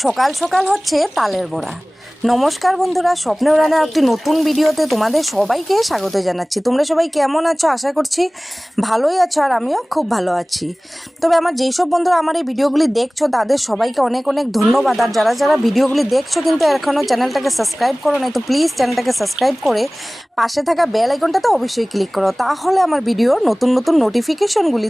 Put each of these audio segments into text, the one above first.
সকাল সকাল হচ্ছে তালের বড়া। নমস্কার বন্ধুরা, স্বপ্নের রান্নার একটি নতুন ভিডিওতে তোমাদের সবাইকে স্বাগত জানাচ্ছি। তোমরা সবাই কেমন আছো? আশা করছি ভালোই আছো, আর আমিও খুব ভালো আছি। তবে আমার যেই সব বন্ধুরা আমার এই ভিডিওগুলি দেখছো তাদের সবাইকে অনেক অনেক ধন্যবাদ। আর যারা যারা ভিডিওগুলি দেখছো কিন্তু এখনও চ্যানেলটাকে সাবস্ক্রাইব করো নাই, তো প্লিজ চ্যানেলটাকে সাবস্ক্রাইব করে পাশে থাকা বেল আইকনটাতে অবশ্যই ক্লিক করো, তাহলে আমার ভিডিওর নতুন নতুন নোটিফিকেশনগুলি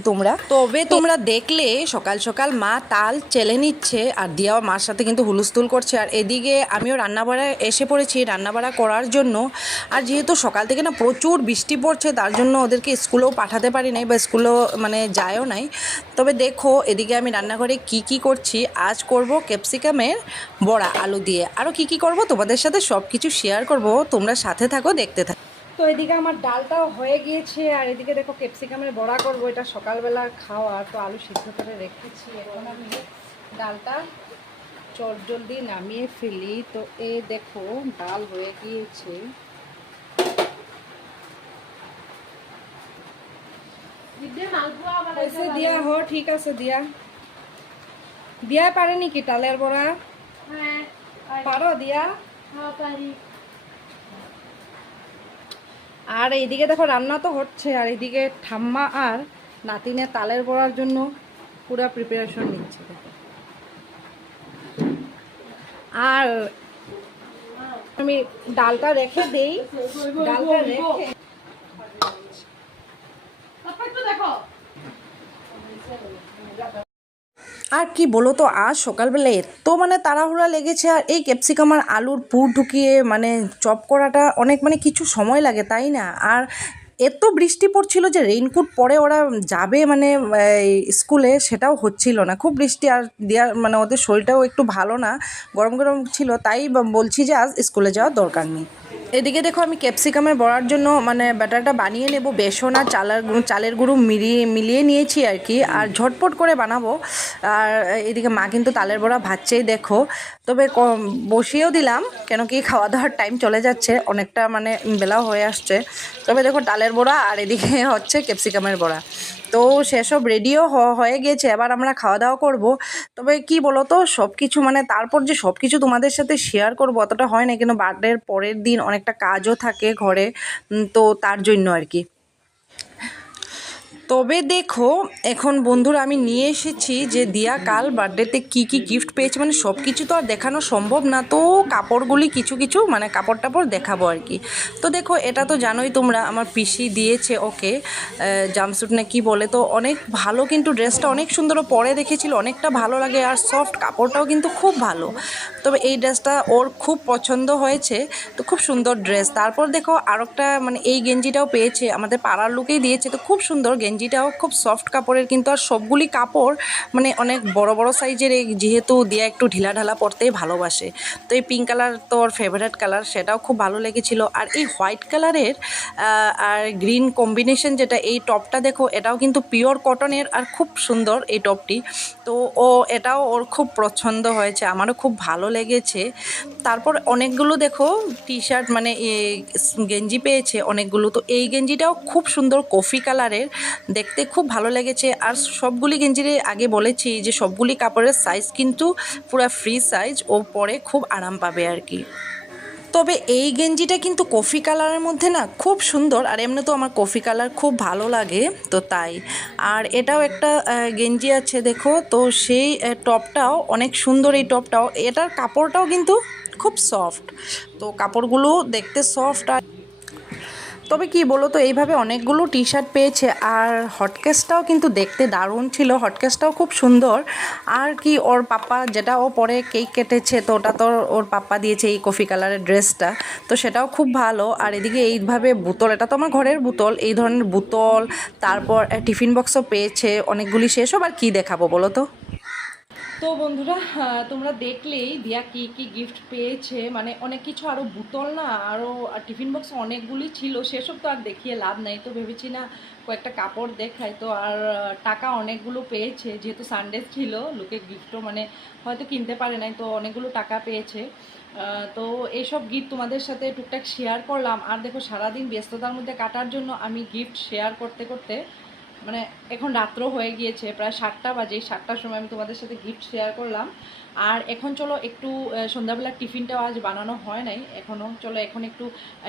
তোমরা দেখলে। সকাল সকাল মা তাল চেলে নিচ্ছে আর দিয়াও মার সাথে কিন্তু হুলস্থুল করছে, আর এদিকে আমিও রান্নাবাড়া এসে পড়েছি রান্নাবাড়া করার জন্য। আর যেহেতু সকাল থেকে না প্রচুর বৃষ্টি পড়ছে, তার জন্য ওদেরকে স্কুলেও পাঠাতে পারি নাই বা স্কুলেও মানে যায়ও নাই। তবে দেখো এদিকে আমি রান্নাঘরে কি করছি। আজ করব ক্যাপসিকামের বড়া আলু দিয়ে, আরও কি করব তোমাদের সাথে সব কিছু শেয়ার করব, তোমরা সাথে থাকো, দেখতে থাকো। তো এদিকে আমার ডালটাও হয়ে গিয়েছে, আর এদিকে দেখো ক্যাপসিকামের বড়া করব। এটা সকালবেলা খাওয়া, তো আলু সিদ্ধ করে রেখেছি। এখন আমি ডালটা জলদি নামিয়ে ফেলি। তো এই দেখো ডাল হয়ে গিয়েছে। দিয়া হো, ঠিক আছে দিয়া দিয়া পারে নাকি তালের বড়া? হ্যাঁ পারো দিয়া? হ্যাঁ পারি। আর এইদিকে দেখো রান্না তো হচ্ছে, আর এইদিকে ঠাম্মা আর নাতিনের তালের বড়ার জন্য পুরো প্রিপারেশন নিচ্ছে দেখো। আর আমি ডালটা রেখে দেই, ডালটা রেখে আর কি বলো তো, আজ সকালবেলা এত মানে তাড়াহুড়া লেগেছে, আর এই ক্যাপসিকাম আর আলুর পুর ঢুকিয়ে মানে চপ করাটা অনেক মানে কিছু সময় লাগে, তাই না? আর এত বৃষ্টি পড়ছিল যে রেইনকোট পরে ওরা যাবে মানে স্কুলে, সেটাও হচ্ছিল না, খুব বৃষ্টি। আর দেওয়ার মানে ওদের শরীরটাও একটু ভালো না, গরম গরম ছিল, তাই বলছি যে আজ স্কুলে যাওয়ার দরকার নেই। এদিকে দেখো আমি ক্যাপসিকামের বড়ার জন্য মানে ব্যাটারটা বানিয়ে নেব। বেসন আর চালের গুঁড়ো মিলিয়ে নিয়েছি আর কি, আর ঝটপট করে বানাবো। আর এদিকে মা কিন্তু তালের বড়া ভাজছেই দেখো। তবে বসিয়েও দিলাম, কেন কি খাওয়া দাওয়ার টাইম চলে যাচ্ছে, অনেকটা মানে বেলাও হয়ে আসছে। তবে দেখো তালের বড়া আর এদিকে হচ্ছে ক্যাপসিকামের বড়া, তো সেসব রেডিও হয়ে গেছে। এবার আমরা খাওয়া দাওয়া করব। তবে কি বলো তো, সব কিছু মানে তারপর যে সব কিছু তোমাদের সাথে শেয়ার করবো অতটা হয় না, কিন্তু বার্থডের পরের দিন অনেকটা কাজও থাকে ঘরে, তো তার জন্য আর কি। তবে দেখো এখন বন্ধুরা আমি নিয়ে এসেছি যে দিয়া কাল বার্থডেতে কি গিফট পেয়েছে, মানে সব কিছু তো আর দেখানো সম্ভব না, তো কাপড়গুলি কিছু কিছু মানে কাপড় টাপড় দেখাবো আর কি। তো দেখো এটা তো জানোই তোমরা, আমার পিসি দিয়েছে ওকে জাম্পস্যুট না কি বলে, তো অনেক ভালো, কিন্তু ড্রেসটা অনেক সুন্দর, পরে দেখেছিল অনেকটা ভালো লাগে, আর সফট কাপড়টাও কিন্তু খুব ভালো। তবে এই ড্রেসটা ওর খুব পছন্দ হয়েছে, তো খুব সুন্দর ড্রেস। তারপর দেখো আরেকটা মানে এই গেঞ্জিটাও পেয়েছে, আমাদের পাড়ার লোকেই দিয়েছে, তো খুব সুন্দর গেঞ্জিটাও, খুব সফট কাপড়ের কিন্তু। আর সবগুলি কাপড় মানে অনেক বড় বড় সাইজের, যেহেতু দিয়া একটু ঢিলা ঢালা পরতেই ভালোবাসে, তো এই পিঙ্ক কালার তো ওর ফেভারিট কালার, সেটাও খুব ভালো লেগেছিল। আর এই হোয়াইট কালারের আর গ্রিন কম্বিনেশন যেটা, এই টপটা দেখো এটাও কিন্তু পিওর কটনের, আর খুব সুন্দর এই টপটি। তো এটাও ওর খুব পছন্দ হয়েছে, আমারও খুব ভালো লেগেছে। তারপর অনেকগুলো দেখো টি শার্ট মানে গেঞ্জি পেয়েছে অনেকগুলো, তো এই গেঞ্জিটাও খুব সুন্দর কফি কালারের, দেখতে খুব ভালো লেগেছে। আর সবগুলি গেঞ্জির আগে বলেছি যে সবগুলি কাপড়ের সাইজ কিন্তু পুরো ফ্রি সাইজ, ও পরে খুব আরাম পাবে আর কি। তবে এই গেঞ্জিটা কিন্তু কফি কালারের মধ্যে না খুব সুন্দর, আর এমনি তো আমার কফি কালার খুব ভালো লাগে, তো তাই। আর এটাও একটা গেঞ্জি আছে দেখো, তো সেই টপটাও অনেক সুন্দর, এই টপটাও, এটার কাপড়টাও কিন্তু খুব সফট, তো কাপড়গুলো দেখতে সফট। আর তবে কি বলো তো, এইভাবে অনেকগুলো টি শার্ট পেয়েছে। আর হটকেসটাও কিন্তু দেখতে দারুণ ছিল, হটকেসটাও খুব সুন্দর। আর কি ওর পাপ্পা যেটা ও পরে কেক কেটেছে, তো ওটা তো ওর পাপ্পা দিয়েছে এই কফি কালারের ড্রেসটা, তো সেটাও খুব ভালো। আর এদিকে এইভাবে বোতল, এটা তো আমার ঘরের বোতল, এই ধরনের বোতল, তারপর টিফিন বক্সও পেয়েছে অনেকগুলি। সেসব আর কি দেখাবো বলো তো। তো বন্ধুরা তোমরা দেখলেই দিয়া কি গিফট পেয়েছে, মানে অনেক কিছু, আরও বোতল না, আরও টিফিন বক্স অনেকগুলি ছিল, সেসব তো আর দেখিয়ে লাভ নাই, তো ভেবেছি না কয়েকটা কাপড় দেখাই। তো আর টাকা অনেকগুলো পেয়েছে, যেহেতু সানডে ছিল, লোকে গিফটও মানে হয়তো কিনতে পারে নাই, তো অনেকগুলো টাকা পেয়েছে। তো এইসব গিফট তোমাদের সাথে টুকটাক শেয়ার করলাম। আর দেখো সারাদিন ব্যস্ততার মধ্যে কাটার জন্য আমি গিফট শেয়ার করতে করতে মানে এখন রাত্র হয়ে গিয়েছে, প্রায় 7টা বাজে। 7টার সময় আমি তোমাদের সাথে গিফট শেয়ার করলাম। আর এখন চলো একটু সন্ধ্যাবেলার টিফিনটাও আজ বানানো হয় নাই এখনও, চলো এখন একটু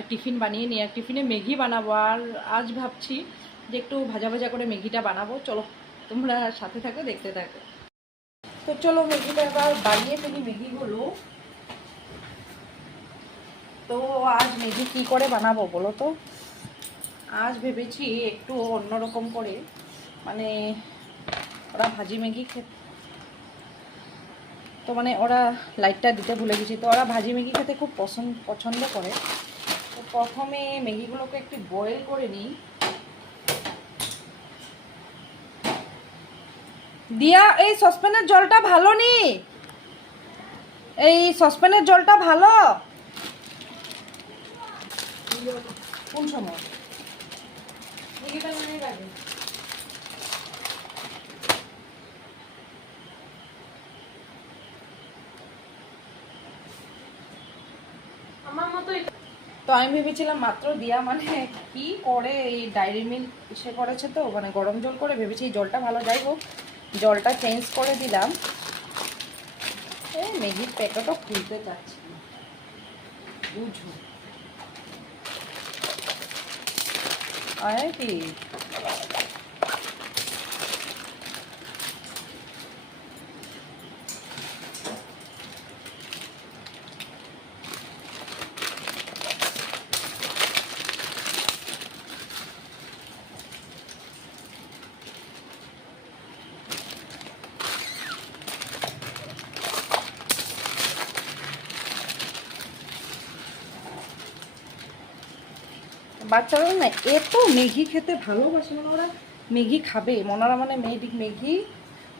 টিফিন বানিয়ে নিই। আর টিফিনে ম্যাগি বানাবো, আর আজ ভাবছি যে একটু ভাজা ভাজা করে ম্যাগিটা বানাবো। চলো তোমরা সাথে থাকো, দেখতে থাকো। তো চলো ম্যাগিটা এবার বানিয়ে ফেলি ম্যাগিগুলো। তো আজ ম্যাগি কী করে বানাবো বলো তো? আজ ভেবেছি একটু অন্যরকম করে, মানে ওরা ভাজি ম্যাগি তো মানে ওরা লাইটটা দিতে ভুলে গেছি, তো ওরা ভাজি ম্যাগি খেতে খুব পছন্দ করে। তো প্রথমে ম্যাগিগুলোকে একটু বয়েল করে নিই। দিয়া এই সসপ্যানের জলটা ভালো নি, এই সসপ্যানের জলটা ভালো কোন সময় ম্যাগিটা মনে লাগে। তো আমি ভেবেছিলাম মাত্র দিয়া মানে কি করে এই ডায়েরি মিল্ক সে করেছে, তো মানে গরম জল করে ভেবেছি এই জলটা ভালো। যাই হোক, জলটা চেঞ্জ করে দিলাম। এই ম্যাগির প্যাকেটও খুলতে চাচ্ছি না, বুঝো আয় কি। বাচ্চারা না এত ম্যাগি খেতে ভালোবাসে, মানে ওরা ম্যাগি খাবে মনারা, মানে ম্যাগি,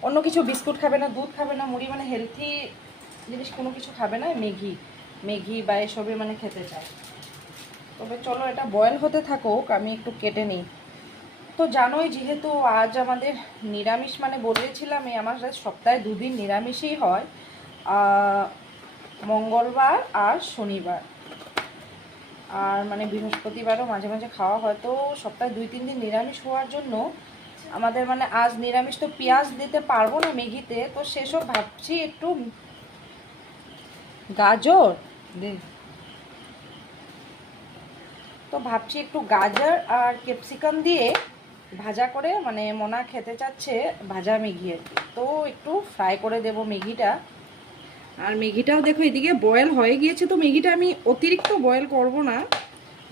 অন্য কিছু বিস্কুট খাবে না, দুধ খাবে না, মুড়ি, মানে হেলথি জিনিস কোনো কিছু খাবে না, ম্যাগি বা এসবে মানে খেতে চায়। তবে চলো এটা বয়েল হতে থাকুক, আমি একটু কেটে নিই। তো জানোই যেহেতু আজ আমাদের নিরামিষ, মানে বলেছিলাম এই আমার সপ্তাহে 2 দিন নিরামিষই হয়, মঙ্গলবার আর শনিবার। আর মানে বৃহস্পতিবারও মাঝে মাঝে খাওয়া হয়। তো সপ্তাহে 2-3 দিন নিরামিষ হওয়ার জন্য আমাদের মানে আজ নিরামিষ, তো পেঁয়াজ দিতে পারবো না ম্যাগিতে, তো সেসব ভাবছি একটু গাজর তো ভাবছি একটু গাজর আর ক্যাপসিকাম দিয়ে ভাজা করে, মানে মোনা খেতে চাচ্ছে ভাজা ম্যাগি আর কি, তো একটু ফ্রাই করে দেব ম্যাগিটা। আর ম্যাগিটাও দেখো এদিকে বয়েল হয়ে গিয়েছে, তো ম্যাগিটা আমি অতিরিক্ত বয়েল করব না,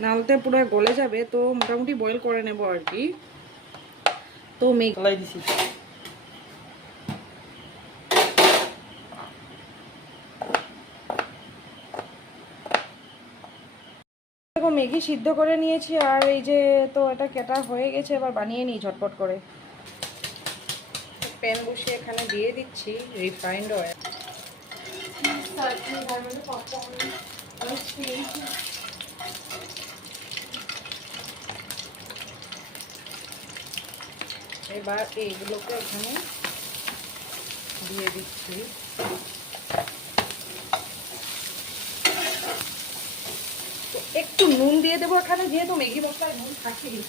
নালতে পুরো গলে যাবে, তো মোটামুটি বয়েল করে নেব আর কি। তো ম্যাগি দিছি, দেখো ম্যাগি সিদ্ধ করে নিয়েছি। আর এই যে তো এটা কেটা হয়ে গেছে, এবার বানিয়ে নিই ঝটপট করে। প্যান বসিয়ে এখানে দিয়ে দিচ্ছি রিফাইন্ড অয়েল। এবার এইগুলোকে এখানে দিয়ে দিচ্ছি। তো একটু নুন দিয়ে দেবো এখানে, যেহেতু ম্যাগি মশলায় নুন থাকেই।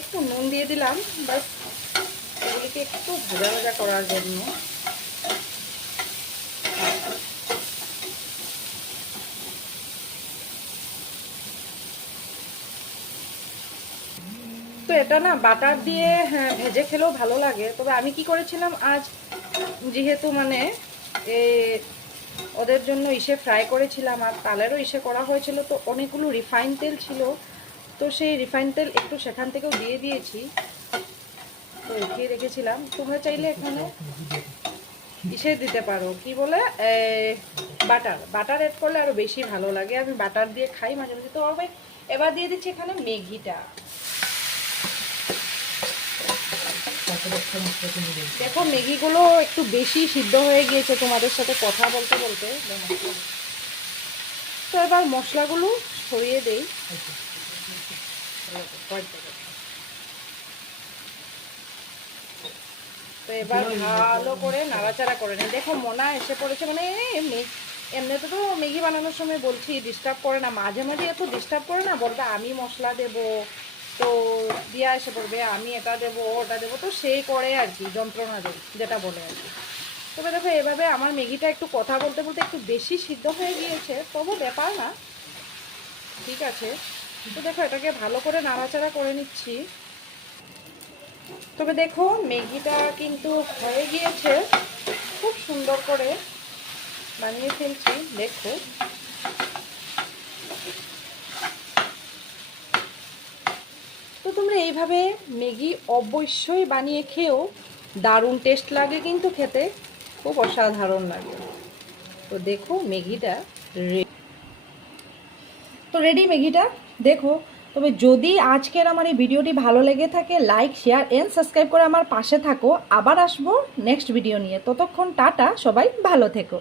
একটু নুন দিয়ে দিলাম, বাস এগুলিকে একটু ভাজা ভাজা করার জন্য। তো এটা না বাটার দিয়ে ভেজে খেলেও ভালো লাগে। তবে আমি কি করেছিলাম আজ, যেহেতু মানে ওদের জন্য ইসে ফ্রাই করেছিলাম আর তালেরও ইসে করা হয়েছিল, তো অনেকগুলো রিফাইন তেল ছিল, তো সেই রিফাইন তেল একটু সেখান থেকেও দিয়ে দিয়েছি। তো রেখে রেখেছিলাম, তোমরা চাইলে এখানে ইসে দিতে পারো, কি বলে বাটার অ্যাড করলে আরও বেশি ভালো লাগে। আমি বাটার দিয়ে খাই মাঝে মাঝে। তো এবার দিয়ে দিচ্ছি এখানে ম্যাগিটা। দেখো ম্যাগিগুলো একটু বেশি সিদ্ধ হয়ে গিয়েছে তোমাদের সাথে কথা বলতে বলতে। তো এবার মশলাগুলো ছড়িয়ে দেই। তো এবার ভালো করে নাড়াচাড়া করে নিই। দেখো মোনা এসে পড়েছে, মানে এমনিতে তো ম্যাগি বানানোর সময় বলছি ডিস্টার্ব করে না, মাঝে মাঝে এত ডিস্টার্ব করে না, বলবে আমি মশলা দেব, তো দিয়া এসে পড়বে আমি এটা দেবো ওটা দেবো, তো সেই করে আর কি, যন্ত্রণা দেব যেটা বলে আর কি। তবে দেখো এভাবে আমার ম্যাগিটা একটু কথা বলতে বলতে একটু বেশি সিদ্ধ হয়ে গিয়েছে, তবু ব্যাপার না, ঠিক আছে। তো দেখো এটাকে ভালো করে নাড়াচাড়া করে নিচ্ছি। তবে দেখো ম্যাগিটা কিন্তু হয়ে গিয়েছে, খুব সুন্দর করে বানিয়ে ফেলছি দেখো। তো তোমরা এইভাবে ম্যাগি অবশ্যই বানিয়ে খেও, দারুণ টেস্ট লাগে কিন্তু খেতে, খুব অসাধারণ লাগে। তো দেখো ম্যাগিটা রেডি ম্যাগিটা দেখো। তবে যদি আজকের আমার এই ভিডিওটি ভালো লেগে থাকে, লাইক শেয়ার এন্ড সাবস্ক্রাইব করে আমার পাশে থাকো। আবার আসবো নেক্সট ভিডিও নিয়ে, ততক্ষণ টাটা, সবাই ভালো থেকো।